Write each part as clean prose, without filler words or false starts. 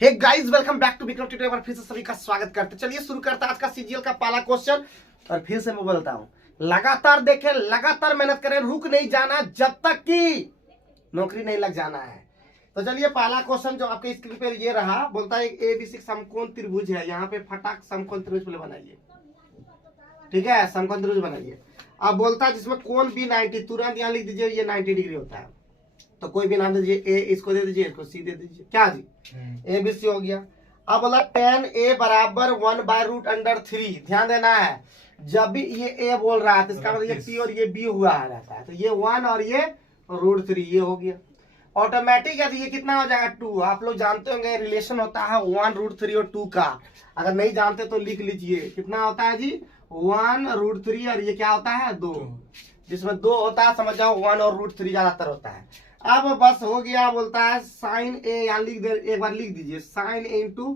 Hey guys, welcome back to Vikram tutorial. फिर से सभी का स्वागत करते। चलिए शुरू करते हैं आज का सीजीएल का पहला क्वेश्चन। और फिर से मैं बोलता हूँ, लगातार देखें, लगातार मेहनत करें, रुक नहीं जाना जब तक कि नौकरी नहीं लग जाना है। तो चलिए पहला क्वेश्चन जो आपके स्क्रीन पे ये रहा, बोलता है एक ABC समकोण त्रिभुज है। यहाँ पे फटाक समकोण त्रिभुज पहले बनाइए, ठीक है, समकोण त्रिभुज बनाइए। अब बोलता है जिसमें कोण भी 90, तुरंत यहाँ लिख दीजिए ये 90 डिग्री होता है। तो कोई भी नाम दीजिए, ए इसको दे दीजिए, इसको सी दे दीजिए, क्या जी ABC हो गया। अब बोला tan A बराबर 1/√3। ध्यान देना है, जब भी ये A बोल रहा है तो इसका मतलब ये P और ये B हुआ है रहता है। तो ये 1 और ये √3, ये हो गया ऑटोमेटिक है। तो ये कितना हो जाएगा 2। आप लोग जानते होंगे रिलेशन होता है 1√3 और 2 का। अगर नहीं जानते तो लिख लीजिए, कितना होता है जी 1√3 और ये क्या होता है 2। जिसमें 2 होता है समझ जाओ 1 और √3 ज्यादातर होता है। अब बस हो गया, बोलता है साइन ए, यहाँ लिख दे, एक बार लिख दीजिए sine A into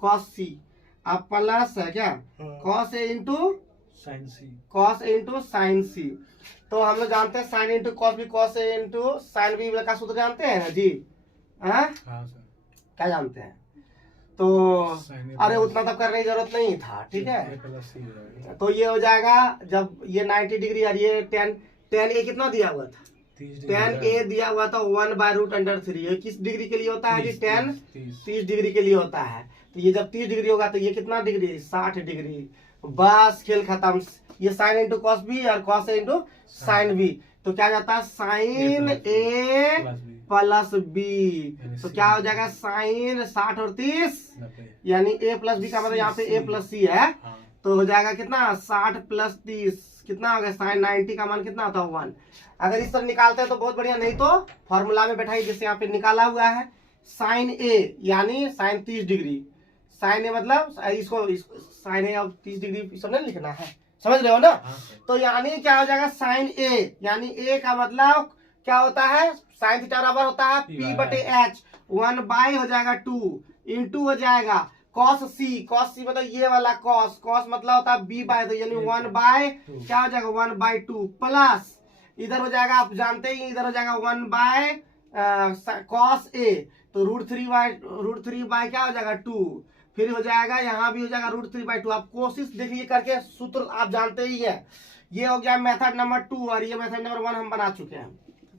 cos C. अब प्लस है क्या cos A into sine C, cos A into sine C. तो हम लोग जानते हैं sine into cos B, cos A into sine B का सूत्र जानते हैं ना जी। हाँ क्या जानते हैं? तो अरे उतना तो करने की जरूरत नहीं था, ठीक है। तो ये हो जाएगा जब ये 90 डिग्री और ये tan A कितना दिया हुआ था, tan A दिया हुआ था 1/√3। ये किस डिग्री के लिए होता है जी, tan 30 डिग्री के लिए होता है। तो ये जब 30 डिग्री होगा तो ये कितना डिग्री 60 डिग्री। बस खेल खत्म। ये साइन इंटू कॉस बी और cos A into sine B. तो क्या जाता है साइन A प्लस बी। तो क्या हो जाएगा साइन 60 और 30 यानी A प्लस बी का मतलब यहाँ पे A प्लस सी है। तो हो जाएगा कितना 60 प्लस 30 कितना हो गया साइन 90 का मान कितना होता है 1। अगर इस तरह निकालते हैं तो बहुत बढ़िया, नहीं तो फॉर्मूला में बैठाइए जैसे यहाँ पे निकाला हुआ है। साइन A यानी साइन 30 डिग्री, साइन A मतलब इसको साइन A अब 30 डिग्री सब नहीं लिखना है, समझ रहे हो ना। तो यानी क्या हो जाएगा साइन A यानी A का मतलब क्या होता है, साइन थीटा बराबर होता है P/H 1/, हो जाएगा 2 इंटू हो जाएगा कॉस सी। कॉस सी मतलब ये वाला कॉस, कॉस मतलब होता है B/2 यानी 1/, क्या हो जाएगा 1/2 प्लस इधर हो जाएगा, आप जानते ही इधर हो जाएगा 1/ कॉस A। तो √3 क्या हो जाएगा 2। फिर हो जाएगा यहाँ भी हो जाएगा √3/2। आप कोशिश देखिए करके, सूत्र आप जानते ही है। ये हो गया मेथड नंबर 2 और ये मेथड नंबर 1 हम बना चुके हैं।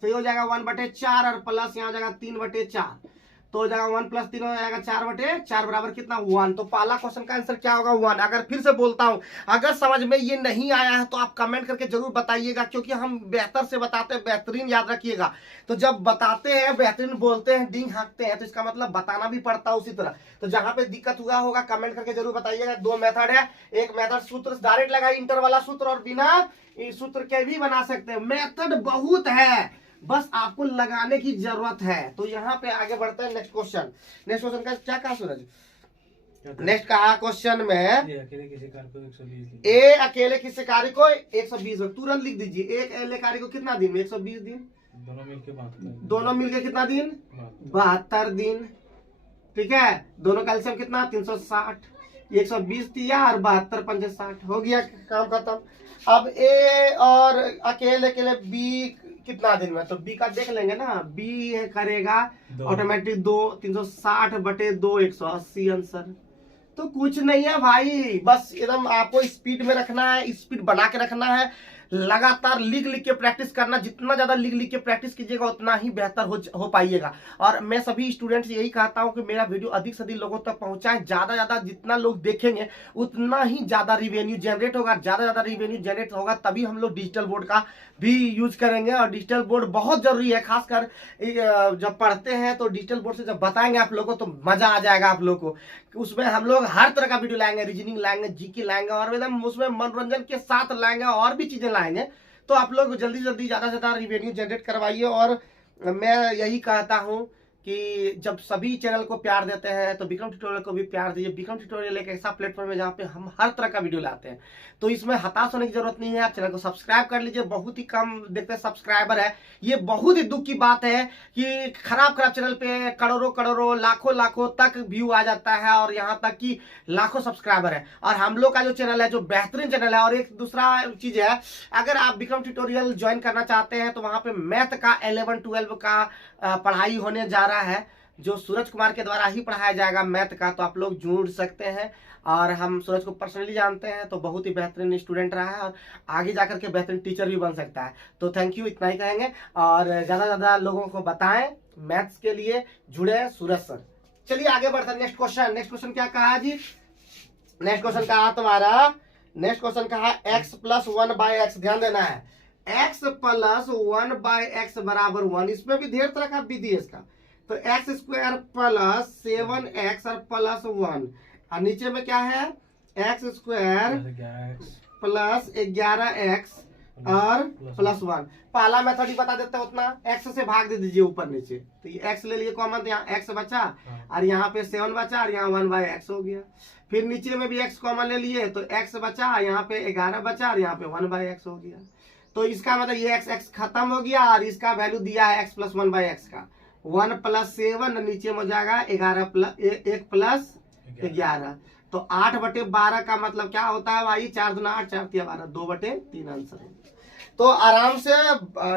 तो ये हो जाएगा 1/4 और प्लस यहाँ हो जाएगा 3/4। तो हो जाएगा 1 + 3 हो जाएगा 4/4 बराबर कितना 1। तो पहला क्वेश्चन का आंसर क्या होगा 1। अगर फिर से बोलता हूं, अगर समझ में ये नहीं आया है तो आप कमेंट करके जरूर बताइएगा, क्योंकि हम बेहतर से बताते हैं, बेहतरीन याद रखिएगा। तो जब बताते हैं बेहतरीन बोलते हैं, डींग हाँकते हैं, तो इसका मतलब बताना भी पड़ता है उसी तरह। तो जहां पे दिक्कत हुआ होगा कमेंट करके जरूर बताइएगा। 2 मेथड है, एक मेथड सूत्र डायरेक्ट लगाइए इंटर वाला सूत्र, और बिना सूत्र के भी बना सकते हैं। मेथड बहुत है, बस आपको लगाने की जरूरत है। तो यहाँ पे आगे बढ़ते हैं नेक्स्ट क्वेश्चन। नेक्स्ट क्वेश्चन का क्या कहा सूरज? नेक्स्ट कहा क्वेश्चन में अकेले किसी कार्य को 120 तुरंत लिख दीजिए। एक अकेले कार्य को कितना दिन में 120 दिन, दोनों मिलके कितना दिन 72 दिन, ठीक है। दोनों का एलसीएम कितना 360, 120 दिया और 72 × 5 60 हो गया, काम खत्म। अब A और अकेले B कितना दिन में, तो B का देख लेंगे ना। B करेगा ऑटोमेटिक 360/2 180 आंसर। तो कुछ नहीं है भाई, बस एकदम आपको स्पीड में रखना है, स्पीड बना के रखना है, लगातार लिख लिख के प्रैक्टिस करना। जितना ज्यादा लिख लिख के प्रैक्टिस कीजिएगा उतना ही बेहतर हो पाइएगा। और मैं सभी स्टूडेंट्स यही कहता हूं कि मेरा वीडियो अधिक से अधिक लोगों तक पहुंचाएं। ज्यादा ज्यादा जितना लोग देखेंगे उतना ही ज्यादा रिवेन्यू जनरेट होगा। ज्यादा ज्यादा रिवेन्यू जनरेट होगा तभी हम लोग डिजिटल बोर्ड का भी यूज करेंगे। और डिजिटल बोर्ड बहुत जरूरी है, खासकर जब पढ़ते हैं तो डिजिटल बोर्ड से जब बताएंगे आप लोगों को तो मजा आ जाएगा आप लोग को। उसमें हम लोग हर तरह का वीडियो लाएंगे, रीजनिंग लाएंगे, जीके लाएंगे, और एकदम उसमें मनोरंजन के साथ लाएंगे और भी चीजें लाएंगे। तो आप लोग जल्दी जल्दी ज्यादा से ज्यादा रिवेन्यू जनरेट करवाइए। और मैं यही कहता हूं कि जब सभी चैनल को प्यार देते हैं तो विक्रम ट्यूटोरियल को भी प्यार दीजिए। विक्रम ट्यूटोरियल एक ऐसा प्लेटफॉर्म है जहाँ पे हम हर तरह का वीडियो लाते हैं, तो इसमें हताश होने की जरूरत नहीं है। आप चैनल को सब्सक्राइब कर लीजिए, बहुत ही कम देखते हैं सब्सक्राइबर है। ये बहुत ही दुख की बात है कि खराब खराब चैनल पे करोड़ों लाखों तक व्यू आ जाता है, और यहाँ तक कि लाखों सब्सक्राइबर है। और हम लोग का जो चैनल है जो बेहतरीन चैनल है। और एक दूसरा चीज है, अगर आप विक्रम ट्यूटोरियल ज्वाइन करना चाहते हैं तो वहां पे मैथ का 11-12 का पढ़ाई होने जा रहा है। जो सूरज कुमार के द्वारा ही पढ़ाया जाएगा मैथ का, तो आप लोग जुड़ सकते हैं। और हम सूरज को पर्सनली जानते हैं, तो बहुत ही बेहतरीन स्टूडेंट रहा है और आगे जाकर के बेहतरीन टीचर भी बन सकता है। तो थैंक यू, इतना ही कहेंगे। और ज़्यादा से ज़्यादा लोगों को बताएं मैथ्स के लिए, जुड़े सूरज सर। चलिए आगे बढ़ते हैं। नेक्स्ट क्वेश्चन क्या कहा जी? नेक्स्ट क्वेश्चन कहा तुम्हारा, नेक्स्ट क्वेश्चन कहा x प्लस 1/x। ध्यान देना है, x प्लस 1/x बराबर 1। इसमें भी ढेर तरह का विधि है इसका। तो एक्स स्क्वायर प्लस 7x और प्लस 1, और नीचे में क्या है एक्स स्क्वायर प्लस 11x और प्लस 1। पहला मेथड ही बता देते हैं, उतना x से भाग दे दीजिए ऊपर नीचे। तो ये x ले लिए कॉमन, यहाँ x बचा और यहाँ पे 7 बचा और यहाँ 1/x हो गया। फिर नीचे में भी x कॉमन ले लिए तो x बचा, यहाँ पे 11 बचा और यहाँ पे 1/x हो गया। तो इसका मतलब ये x खत्म हो गया और इसका वैल्यू दिया है x प्लस 1/x का 1 प्लस 7, नीचे में हो जाएगा 1 प्लस 11। तो 8/12 का मतलब क्या होता है भाई? 4 दूना 8, 4 तिया 12, 2/3 आंसर है। तो आराम से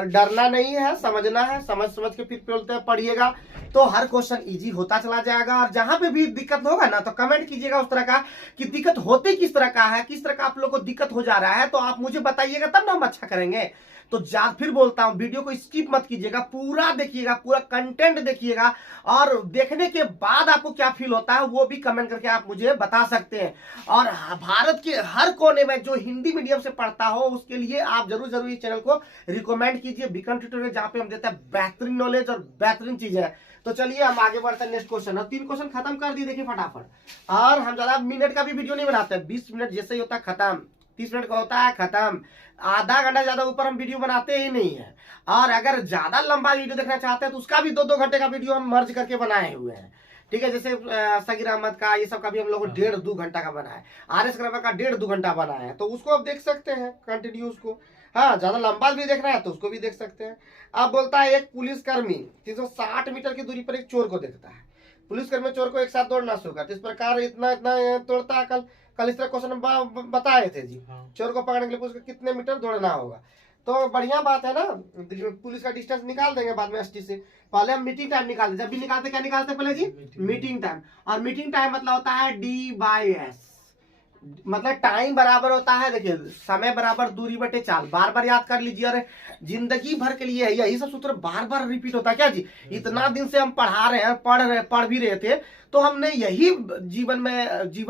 डरना नहीं है, समझना है, समझ के फिर बोलते हैं पढ़िएगा, तो हर क्वेश्चन इजी होता चला जाएगा। और जहां पे भी दिक्कत होगा ना तो कमेंट कीजिएगा उस तरह का कि दिक्कत होते किस तरह का है, किस तरह का आप लोग को दिक्कत हो जा रहा है, तो आप मुझे बताइएगा तब ना हम अच्छा करेंगे। तो फिर बोलता हूं, वीडियो को स्किप मत कीजिएगा, पूरा देखिएगा, पूरा कंटेंट देखिएगा। और देखने के बाद आपको क्या फील होता है वो भी कमेंट करके आप मुझे बता सकते हैं। और भारत के हर कोने में जो हिंदी मीडियम से पढ़ता हो उसके लिए आप जरूर इस चैनल को रिकमेंड कीजिए, बीकन ट्यूटोरियल, जहाँ पे हम देते हैं बेहतरीन नॉलेज और बेहतरीन चीजें। तो चलिए हम आगे बढ़ते हैं नेक्स्ट क्वेश्चन। और 3 क्वेश्चन खत्म कर दिए, देखिए फटाफट। और हम ज्यादा मिनट का भी वीडियो नहीं बनाते, 20 मिनट जैसे ही होता है खत्म, 30 मिनट का होता है खत्म। आधा घंटा ज्यादा ऊपर हम वीडियो बनाते ही नहीं है। और अगर ज्यादा लंबा वीडियो देखना चाहते हैं तो उसका भी 2-2 घंटे का वीडियो हम मर्ज करके बनाए हुए हैं। ठीक है, जैसे सगीर अहमद का ये सब का भी हम लोग 1.5-2 घंटा का बना है, RS ग्रामर का 1.5-2 घंटा बना है, तो उसको आप देख सकते हैं कंटिन्यू उसको। हाँ, ज्यादा लंबा भी देखना है तो उसको भी देख सकते हैं। अब बोलता है एक पुलिसकर्मी 360 मीटर की दूरी पर एक चोर को देखता है। पुलिसकर्मी चोर को एक साथ दौड़ना शुरू करता है। इस प्रकार इतना तोड़ता है। कल इस तरह क्वेश्चन बताए थे जी। चोर को पकड़ने के लिए उसको कितने मीटर दौड़ना होगा। तो बढ़िया बात है ना, पुलिस का डिस्टेंस निकाल देंगे बाद में ST से। पहले हम मीटिंग टाइम निकालते, जब भी निकालते क्या निकालते पहले जी? Meeting time. और मीटिंग टाइम मतलब होता है D/S, मतलब टाइम बराबर होता है, देखिए समय बराबर दूरी बटे चाल। बार बार याद कर लीजिए, और जिंदगी भर के लिए यही सब सूत्र बार बार रिपीट होता है। क्या जी? इतना दिन से हम पढ़ा रहे हैं, पढ़ भी रहे थे, तो हमने यही जीवन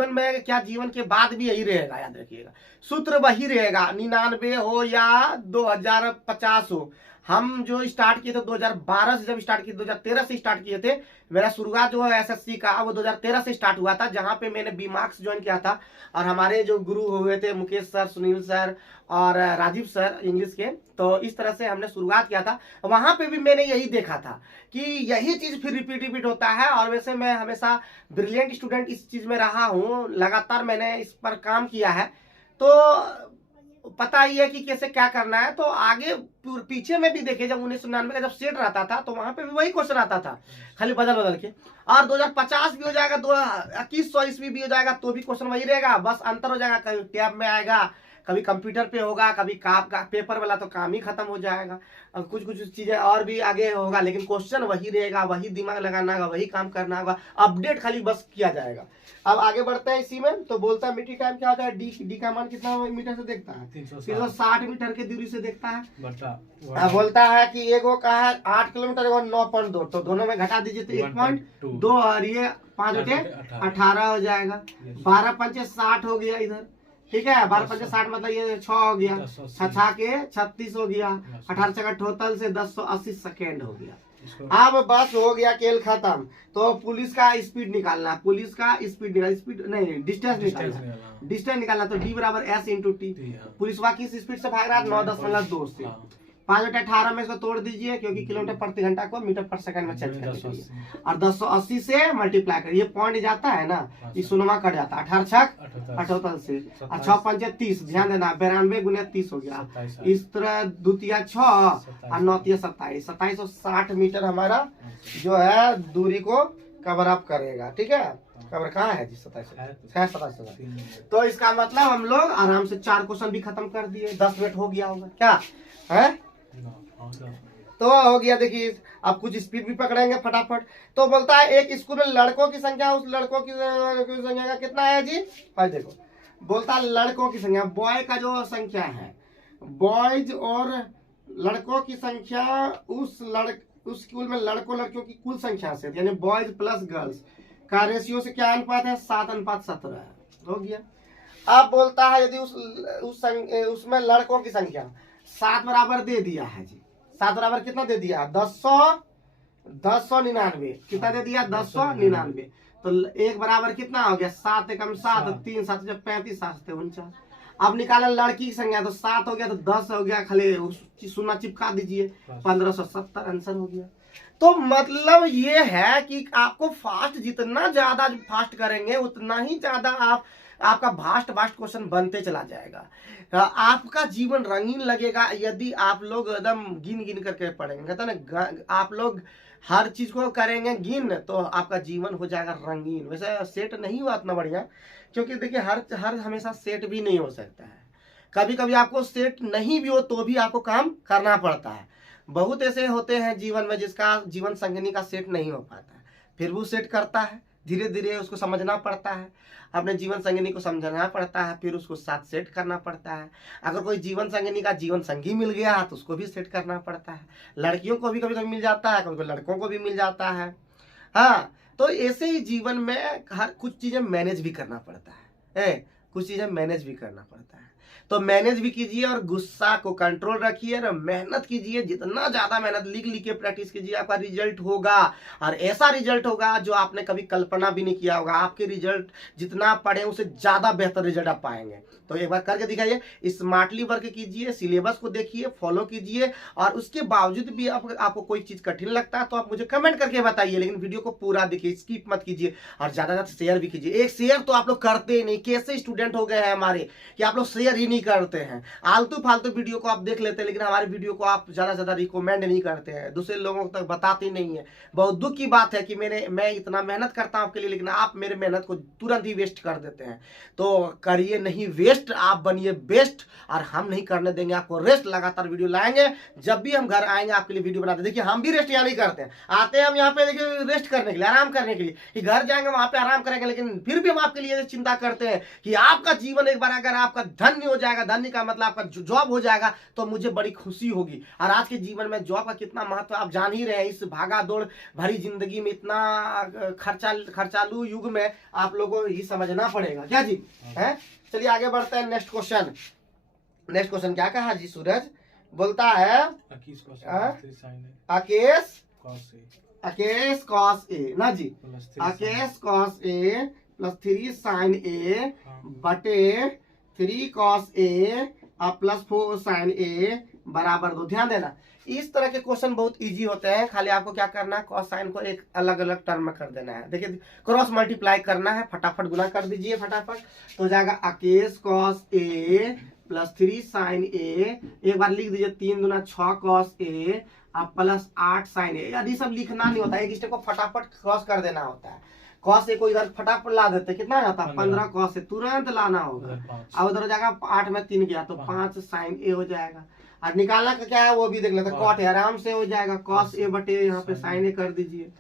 में क्या, जीवन के बाद भी यही रहेगा, याद रखिएगा। सूत्र वही रहेगा, 99 हो या 2050 हो। हम जो स्टार्ट किए थे 2012 से, जब स्टार्ट किए 2013 से स्टार्ट किए थे। मेरा शुरुआत जो है SSC का वो 2013 से स्टार्ट हुआ था, जहां पे मैंने BMARCS ज्वाइन किया था। और हमारे जो गुरु हुए थे मुकेश सर, सुनील सर और राजीव सर इंग्लिश के, तो इस तरह से हमने शुरुआत किया था। वहां पे भी मैंने यही देखा था कि यही चीज फिर रिपीट होता है। और वैसे मैं हमेशा ब्रिलियंट स्टूडेंट इस चीज में रहा हूँ, लगातार मैंने इस पर काम किया है, तो पता ही है कि कैसे क्या करना है। तो आगे पीछे में भी देखिए, जब 1999 का जब सेट रहता था तो वहां पे भी वही क्वेश्चन आता था, खाली बदल के। और 2050 भी हो जाएगा, 2100 ईस्वी भी हो जाएगा, तो भी क्वेश्चन वही रहेगा, बस अंतर हो जाएगा, कभी टैब में आएगा, कभी कंप्यूटर पे होगा, कभी पेपर वाला तो काम ही खत्म हो जाएगा। और कुछ चीजें और भी आगे होगा, लेकिन क्वेश्चन वही रहेगा, वही दिमाग लगाना होगा, वही काम करना होगा, अपडेट खाली बस किया जाएगा। अब आगे बढ़ते हैं इसी में। तो बोलता है मीटिंग टाइम क्या होता है? डी का मान कितना मीटर से देखता है? 360 मीटर की दूरी से देखता है। बोलता है कि एक वो कहा है 8 किलोमीटर, वो 9.2, तो दोनों में घटा दीजिए तो 1.2 और ये 5/18 हो जाएगा। 12×5 60 हो गया इधर, ठीक है। 12×5 60 मतलब ये 6 हो गया, 6 के 36 हो गया, 18 टोटल से 1080 सेकेंड हो गया। अब बस हो गया, खेल खत्म। तो पुलिस का स्पीड निकालना, डिस्टेंस निकालना। तो D बराबर S × T। पुलिस किस स्पीड से भाग रहा है? 9.2 से। 5/18 में इसको तोड़ दीजिए, क्योंकि किलोमीटर प्रति घंटा को मीटर पर सेकंड में चेंज करने के लिए। और 1080 से मल्टीप्लाई करिए, ये पॉइंट जाता है ना, ये शून्यवा कट जाता है। 18×6 से, और 6×5 ध्यान देना, 92 × 30 हो गया। इस तरह 2×6 और 9×3 27, 2760 मीटर हमारा जो है दूरी को कवर अप करेगा। ठीक है, कवर कहाँ है जी? 27। तो इसका मतलब हम लोग आराम से 4 क्वेश्चन भी खत्म कर दिए, 10 मिनट हो गया होगा क्या है? तो हो गया। देखिए आप कुछ स्पीड भी पकड़ेंगे फटाफट। तो बोलता है एक स्कूल में लड़कों की संख्या उस लड़कों की संख्या का कितना है जी। भाई देखो बोलता है लड़कों की संख्या, बॉय का जो संख्या है, बॉयज और लड़कों की संख्या उस स्कूल में लड़कों लड़कियों की कुल संख्या से, यानी बॉयज प्लस गर्ल्स का रेशियो से क्या अनुपात है, 7:17 हो गया। अब बोलता है यदि उसमें लड़कों की संख्या 7 बराबर दे दिया है जी, 7 बराबर कितना दे दिया, 1099 कितना दे दिया, 1099। तो 1 बराबर कितना हो गया, 7 एकम 7, 3 7 35, 7 49। अब निकाला लड़की की संख्या, तो 7 हो गया तो 10 हो गया, खाली सुना चिपका दीजिए, 1570 आंसर हो गया। तो मतलब ये है कि आपको फास्ट जितना ज्यादा फास्ट करेंगे उतना ही ज्यादा आपका भास्ट क्वेश्चन बनते चला जाएगा। आपका जीवन रंगीन लगेगा यदि आप लोग एकदम गिन गिन करके पढ़ेंगे। कहते ना आप लोग हर चीज को करेंगे गिन तो आपका जीवन हो जाएगा रंगीन। वैसे सेट नहीं हुआ इतना बढ़िया, क्योंकि देखिए हर हमेशा सेट भी नहीं हो सकता है। कभी कभी आपको सेट नहीं भी हो तो भी आपको काम करना पड़ता है। बहुत ऐसे होते हैं जीवन में जिसका जीवन संगिनी का सेट नहीं हो पाता है, फिर वो सेट करता है, धीरे धीरे उसको समझना पड़ता है, अपने जीवन संगिनी को समझना पड़ता है, फिर उसको साथ सेट करना पड़ता है। अगर कोई जीवन संगिनी का जीवन संगी मिल गया तो उसको भी सेट करना पड़ता है। लड़कियों को भी कभी कभी मिल जाता है, कभी कभी लड़कों को भी मिल जाता है। हाँ, तो ऐसे ही जीवन में हर कुछ चीजें मैनेज भी करना पड़ता है, कुछ चीजें मैनेज भी करना पड़ता है। तो मैनेज भी कीजिए और गुस्सा को कंट्रोल रखिए और मेहनत कीजिए। जितना ज्यादा मेहनत लिख लिख के प्रैक्टिस कीजिए, आपका रिजल्ट होगा और ऐसा रिजल्ट होगा जो आपने कभी कल्पना भी नहीं किया होगा। आपके रिजल्ट जितना पढ़े उससे ज्यादा बेहतर रिजल्ट आप पाएंगे। तो एक बार करके दिखाइए, स्मार्टली वर्क कीजिए, सिलेबस को देखिए, फॉलो कीजिए, और उसके बावजूद भी आपको कोई चीज कठिन लगता है तो आप मुझे कमेंट करके बताइए, लेकिन वीडियो को पूरा देखिए, स्किप मत कीजिए और ज्यादा ज्यादा शेयर भी कीजिए। एक शेयर तो आप लोग करते ही नहीं। कैसे स्टूडेंट हो गए हैं हमारे कि आप लोग शेयर ही नहीं करते हैं, आलतू फालतू वीडियो को आप देख लेते हैं, लेकिन हमारे वीडियो को आप ज्यादा से ज्यादा रिकमेंड नहीं करते हैं, दूसरे लोगों तक बताते नहीं है। बहुत दुख की बात है कि मैं इतना मेहनत करता हूं आपके लिए, लेकिन आप मेरे मेहनत को तुरंत ही वेस्ट कर देते हैं। तो करिए नहीं वेस्ट, आप बनिए बेस्ट, और हम नहीं करने देंगे आपको रेस्ट। लगातार वीडियो लाएंगे, जब भी हम घर आएंगे आपके लिए वीडियो बनाते हैं। देखिए हम भी रेस्ट यहाँ नहीं करते हैं, आते हैं हम यहाँ पे देखिए रेस्ट करने के लिए, आराम करने के लिए, कि घर जाएंगे वहां पे आराम करेंगे, लेकिन फिर भी हम आपके लिए चिंता करते हैं कि आपका जीवन एक बार अगर आपका धन्य हो जाएगा, धन्य का मतलब आपका जॉब हो जाएगा, तो मुझे बड़ी खुशी होगी। और आज के जीवन में जॉब का कितना महत्व आप जान ही रहे हैं। इस भागा दौड़ भरी जिंदगी में, इतना खर्चालू युग में आप लोगों को ये समझना पड़ेगा क्या जी है। चलिए आगे बढ़ते हैं। नेक्स्ट क्वेश्चन क्या कहा जी सूरज, बोलता है अकेस कॉस ए ना जी, अकेस कॉस ए प्लस 3 साइन ए बटे 3 कॉस ए प्लस 4 साइन ए बराबर 2। ध्यान देना, इस तरह के क्वेश्चन बहुत इजी होते हैं। खाली आपको क्या करना है, कॉस साइन को एक अलग अलग टर्म में कर देना है। देखिए क्रॉस मल्टीप्लाई करना है, फटाफट गुना कर दीजिए फटाफट, तो हो जाएगा अकेस कॉस ए प्लस 3 साइन ए, एक बार लिख दीजिए 3 दूना 6 कॉस ए प्लस 8 साइन ए। यदि सब लिखना नहीं होता है, एक स्टेप को फटाफट क्रॉस कर देना होता है। कॉस ए को इधर फटाफट ला देते, कितना आता है 15 कॉस ए तुरंत लाना होगा। अब उधर हो जाएगा 8 में 3 गया तो 5 साइन ए हो जाएगा। और निकालना का क्या है वो भी देख लेते हैं, कॉट है आराम से हो जाएगा, कॉस ए बटे यहाँ पे साइन ए कर दीजिए,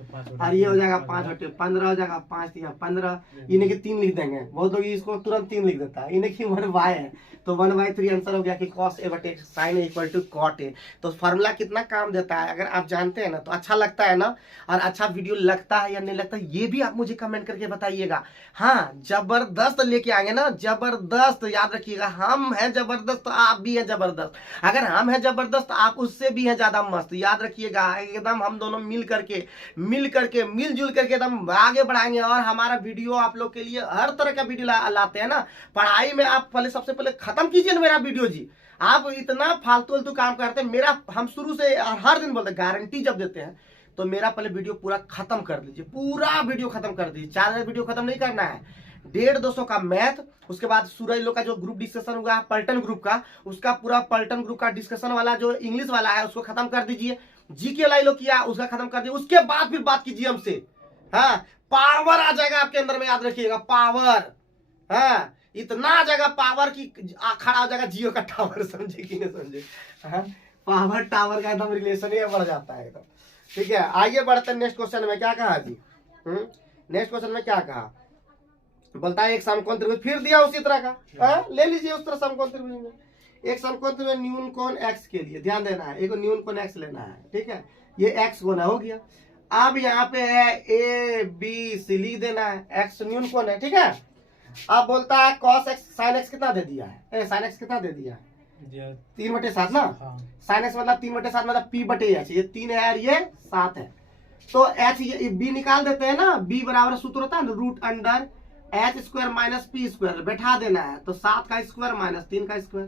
और ये हो जाएगा 5 बटे 15 हो जाएगा, 5 या 15, इन्हें के 3 लिख देंगे। बहुत लोग इसको तुरंत 3 लिख देता है, इन्हें की 1/, है तो 1/3 आंसर हो गया कि कॉस ए बटे sine A equal to cot A. तो फॉर्मूला कितना काम देता है अगर आप जानते हैं ना, तो अच्छा लगता है ना, और अच्छा वीडियो लगता है या नहीं लगता ये भी आप मुझे कमेंट करके बताइएगा। हाँ जबरदस्त लेके आएंगे ना, जबरदस्त, याद रखिएगा हम हैं जबरदस्त तो आप भी हैं जबरदस्त। अगर हम हैं जबरदस्त आप उससे भी हैं ज्यादा मस्त, याद रखिएगा। एकदम हम दोनों मिलजुल करके एकदम आगे बढ़ाएंगे। और हमारा वीडियो आप लोग के लिए हर तरह का वीडियो लाते हैं ना। पढ़ाई में आप सबसे पहले खत्म कीजिए ना मेरा वीडियो जी, आप इतना फालतू काम करते हैं। मेरा हम शुरू से हर दिन बोलते हैं, गारंटी जब देते हैं तो मेरा पहले वीडियो पूरा खत्म कर लीजिए, पूरा वीडियो खत्म कर दीजिए। 4 वीडियो खत्म नहीं करना है, 150-200 का मैथ, उसके बाद सूरज लोग का जो ग्रुप डिस्कशन हुआ पलटन ग्रुप का, उसका पूरा पलटन ग्रुप का डिस्कशन वाला जो इंग्लिश वाला है उसको खत्म कर दीजिए। जीके वाला लोग किया उसका खत्म कर दीजिए, उसके बाद फिर बात कीजिए हमसे। हाँ पावर आ जाएगा आपके अंदर में, याद रखिएगा पावर। हाँ इतना आ जाएगा पावर की खड़ा हो जाएगा जियो का टावर, समझे कि नहीं समझे। हाँ पावर टावर का एकदम रिलेशन ही बढ़ जाता है एकदम। ठीक है, आइए बढ़ते हैं नेक्स्ट क्वेश्चन में। क्या कहा जी? नेक्स्ट क्वेश्चन में क्या कहा? बोलता है एक समकोण त्रिभुज, फिर दिया उसी तरह का, ले लीजिए उस तरह समकोण त्रिभुज में। एक समकोण त्रिभुज न्यून कोण x के लिए ध्यान देना है, एक न्यून कोण x लेना है। ठीक है, ये x कोण हो गया। अब यहाँ पे है a b c लिख देना है, x न्यून कोण है। ठीक है, अब बोलता है cos x sin x कितना दे दिया है? sin x कितना दे दिया है? 3/7 ना। sin x मतलब 3/7 मतलब p बटे h, ये 3 है और ये 7 है। तो h ये b निकाल देते हैं ना, b बराबर सूत्र होता है root under h square minus p square, बैठा देना है। तो 7 का स्क्वायर माइनस 3 का स्क्वायर,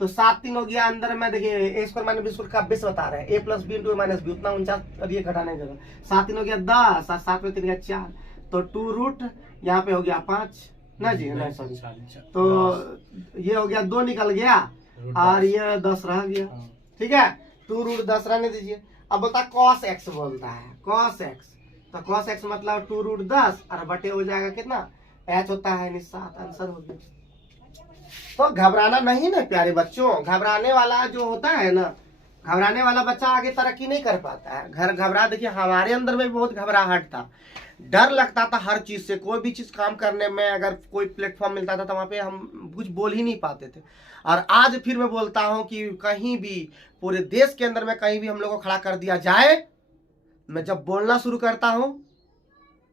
तो 7 3 हो गया। अंदर में देखिए a square minus b square का 20 बता रहे हैं, a plus b into minus b, उतना 49 और ये घटाने की जरूरत। 7 3 हो गया 10 और 7 में 3 का 4, तो 2 रूट यहाँ पे हो गया 5 ना जी, नहीं सॉरी, तो ये हो गया 2 निकल गया और ये 10 रह गया। ठीक है, 2 रूट 10 रहने दीजिए। अब बोलता है cos x, बोलता है cos x, तो cos x मतलब 2 रूट 10 और बटे हो जाएगा कितना, h होता है 7, आंसर हो गया। तो घबराना नहीं ना प्यारे बच्चों, घबराने वाला जो होता है ना, घबराने वाला बच्चा आगे तरक्की नहीं कर पाता है। घर घबरा, देखिए हमारे अंदर में भी बहुत घबराहट था, डर लगता था हर चीज से। कोई भी चीज काम करने में अगर कोई प्लेटफॉर्म मिलता था तो वहां पे हम कुछ बोल ही नहीं पाते थे। और आज फिर मैं बोलता हूं कि कहीं भी पूरे देश के अंदर में कहीं भी हम लोग को खड़ा कर दिया जाए, मैं जब बोलना शुरू करता हूं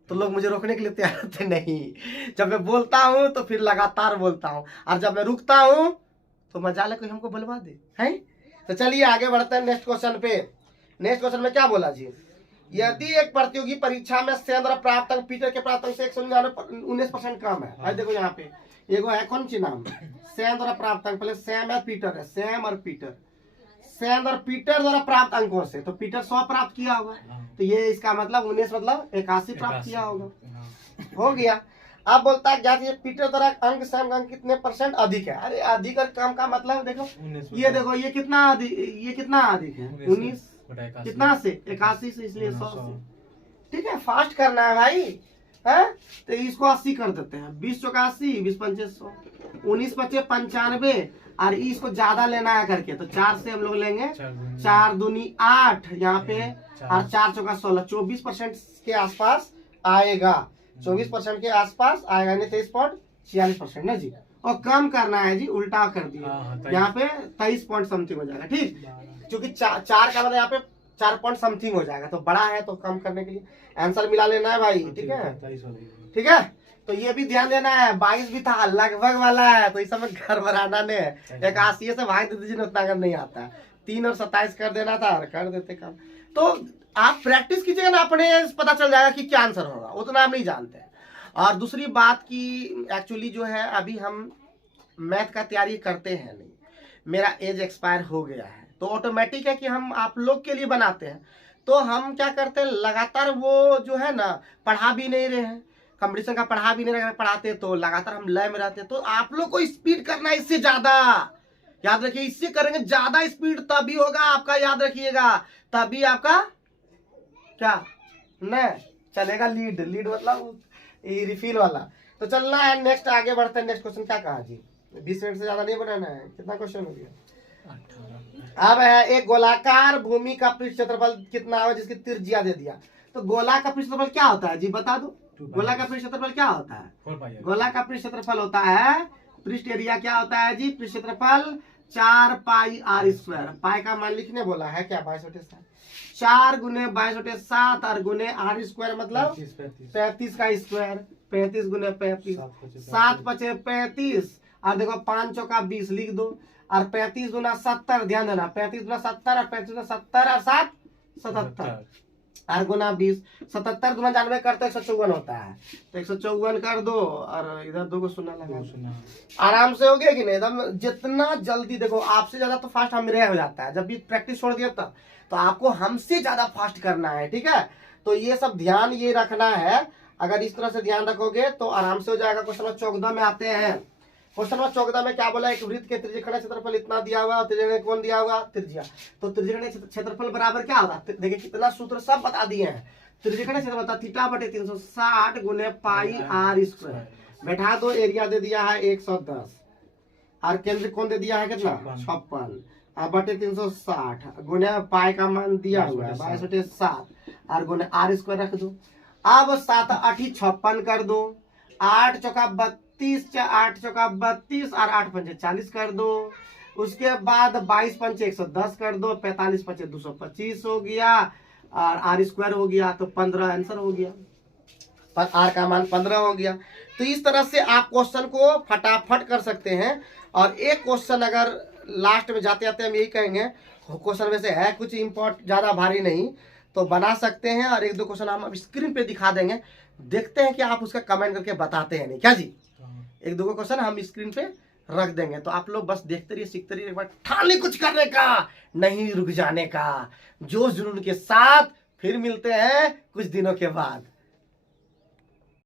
तो लोग मुझे रोकने के लिए तैयार होते नहीं। जब मैं बोलता हूं तो फिर लगातार बोलता हूं, और जब मैं रुकता हूं तो मजाल है कोई हमको बुलवा दे, है। तो चलिए आगे बढ़ते हैं नेक्स्ट क्वेश्चन पे। नेक्स्ट क्वेश्चन में क्या बोला जी? यदि एक प्रतियोगी परीक्षा में सेम द्वारा प्राप्त अंक पीटर के प्राप्त अंक से 119% कम है, देखो यहाँ पे एगो है कौन सी नाम, सेम द्वारा प्राप्त अंक, पहले सेम है पीटर है, सेम और पीटर, सेम और पीटर द्वारा प्राप्त अंकों से, तो पीटर 100 प्राप्त किया होगा, तो ये इसका मतलब 19 मतलब 81 प्राप्त किया होगा, हो गया। अब बोलता है ज्ञात पीटर द्वारा अंक सेम अंक कितने % अधिक है? अरे अधिक और कम का मतलब देखो, ये देखो ये कितना अधिक, ये कितना अधिक है, 19 कितना से 81 से, इसलिए 100 से। ठीक है, फास्ट करना है भाई, है। तो इसको 80 कर देते हैं, 20 चौका 80, 20 पंचे 100, 19 पचे 95, और इसको ज्यादा लेना है करके तो 4 से हम लोग लेंगे, 4 दूनी 8 यहाँ पे, और 4 चौका 16, 24% के आसपास आएगा, 24% के आसपास आएगा, नहीं 23.46% ना जी। और कम करना है जी, उल्टा कर दिया, यहाँ पे 23 पॉइंट समथिंग हो जाएगा। ठीक, क्योंकि 4 का मतलब यहाँ पे 4 पॉइंट समथिंग हो जाएगा, तो बड़ा है तो कम करने के लिए आंसर मिला लेना है भाई। ठीक है, ठीक है, तो ये भी ध्यान देना है। 22 भी था, लगभग वाला है, तो इस समय घर बनाना ने 81 से भाग दीजिए, उतना अगर नहीं आता है, 3 और 27 कर देना था, कर देते काम। तो आप प्रैक्टिस कीजिएगा ना, अपने पता चल जाएगा कि क्या आंसर होगा, उतना आप नहीं जानते हैं। और दूसरी बात की एक्चुअली जो है, अभी हम मैथ का तैयारी करते हैं नहीं, मेरा एज एक्सपायर हो गया है, तो ऑटोमेटिक है कि हम आप लोग के लिए बनाते हैं। तो हम क्या करते हैं, लगातार वो जो है ना पढ़ा भी नहीं रहे हैं, कंपटीशन का पढ़ा भी नहीं रहे, पढ़ाते तो लगातार हम लय में रहते हैं। तो आप लोग को स्पीड करना है, इससे ज्यादा याद रखिए, इससे करेंगे ज्यादा स्पीड तभी होगा आपका, याद रखिएगा, तभी आपका क्या न चलेगा, लीड, लीड मतलब रिफिल वाला। तो चलना है नेक्स्ट, आगे बढ़ते हैं। नेक्स्ट क्वेश्चन क्या कहा जी? 20 मिनट से ज्यादा नहीं बनाना है, कितना क्वेश्चन हो गया? अब है एक गोलाकार भूमि का पृष्ठ क्षेत्रफल कितना है जिसकी त्रिज्या दे दिया। तो गोला का पृष्ठ क्षेत्रफल क्या होता है जी, बता दो। गोला का पृष्ठ क्षेत्रफल क्या होता है? गोला का पृष्ठ क्षेत्रफल होता है, पृष्ठ एरिया क्या होता है जी, पृष्ठ क्षेत्रफल 4 पाई r स्क्वायर। पाई का मान लिखने बोला है क्या, 22/7, 4 गुने 22/7 और गुने r स्क्वायर मतलब 35 का स्क्वायर, 35 गुने 35, 7 पचे 35, और देखो 5 चौका 20 लिख दो, और 35 गुना 70, ध्यान देना, 35 गुना 70 और 35 गुना 70 और 7 77, और गुना 20, 77 गुना 99 करते 154 होता है, तो 154 कर दो, और इधर 2 को शून्य लगा, आराम से हो गया कि नहीं एकदम। जितना जल्दी देखो, आपसे ज्यादा तो फास्ट हम मेरे हो जाता है, जब भी प्रैक्टिस छोड़ दिया तब, तो आपको हमसे ज्यादा फास्ट करना है। ठीक है, तो ये सब ध्यान ये रखना है, अगर इस तरह से ध्यान रखोगे तो आराम से हो जाएगा। क्वेश्चन नंबर 14 में आते हैं। क्वेश्चन नंबर 14 में क्या बोला, एक वृत्त के त्रिज्यखंड क्षेत्रफल इतना दिया हुआ, त्रिज्यखंड कौन दिया हुआ, त्रिज्या। तो त्रिज्यखंड क्षेत्रफल बराबर क्या होगा, देखिए कितना सूत्र सब बता दिए हैं। त्रिज्यखंड क्षेत्रफल थीटा बटे 360 गुने पाई r स्क्वायर, बैठा दो, एरिया दे दिया है 110, और केंद्र कौन दे दिया है कितना, 56, अब बटे 360 गुने पाई का मान दिया हुआ है 22/7 और गुने आर स्क्वायर रख दो। अब 7 8 56 कर दो, 8 चौका 32, 8 चौका 32 और 8 पंचे 40 कर दो। उसके बाद 22 पंचे 110 कर दो, 45 पंचे 225 हो गया और आर स्क्वायर हो गया तो 15 आंसर हो गया। पर आर का मान 15 हो गया। तो इस तरह से आप क्वेश्चन को फटाफट कर सकते हैं। और एक क्वेश्चन अगर लास्ट में जाते जाते हम यही कहेंगे, क्वेश्चन में से है कुछ इम्पोर्ट ज्यादा भारी नहीं तो बना सकते हैं, और एक दो क्वेश्चन हम स्क्रीन पे दिखा देंगे, देखते हैं कि आप उसका कमेंट करके बताते हैं नहीं क्या जी। एक दो क्वेश्चन हम स्क्रीन पे रख देंगे तो आप लोग बस देखते रहिए, सीखते रहिए, एक बार ठान ली कुछ करने का, नहीं रुक जाने का, जोश जुनून के साथ। फिर मिलते हैं कुछ दिनों के बाद।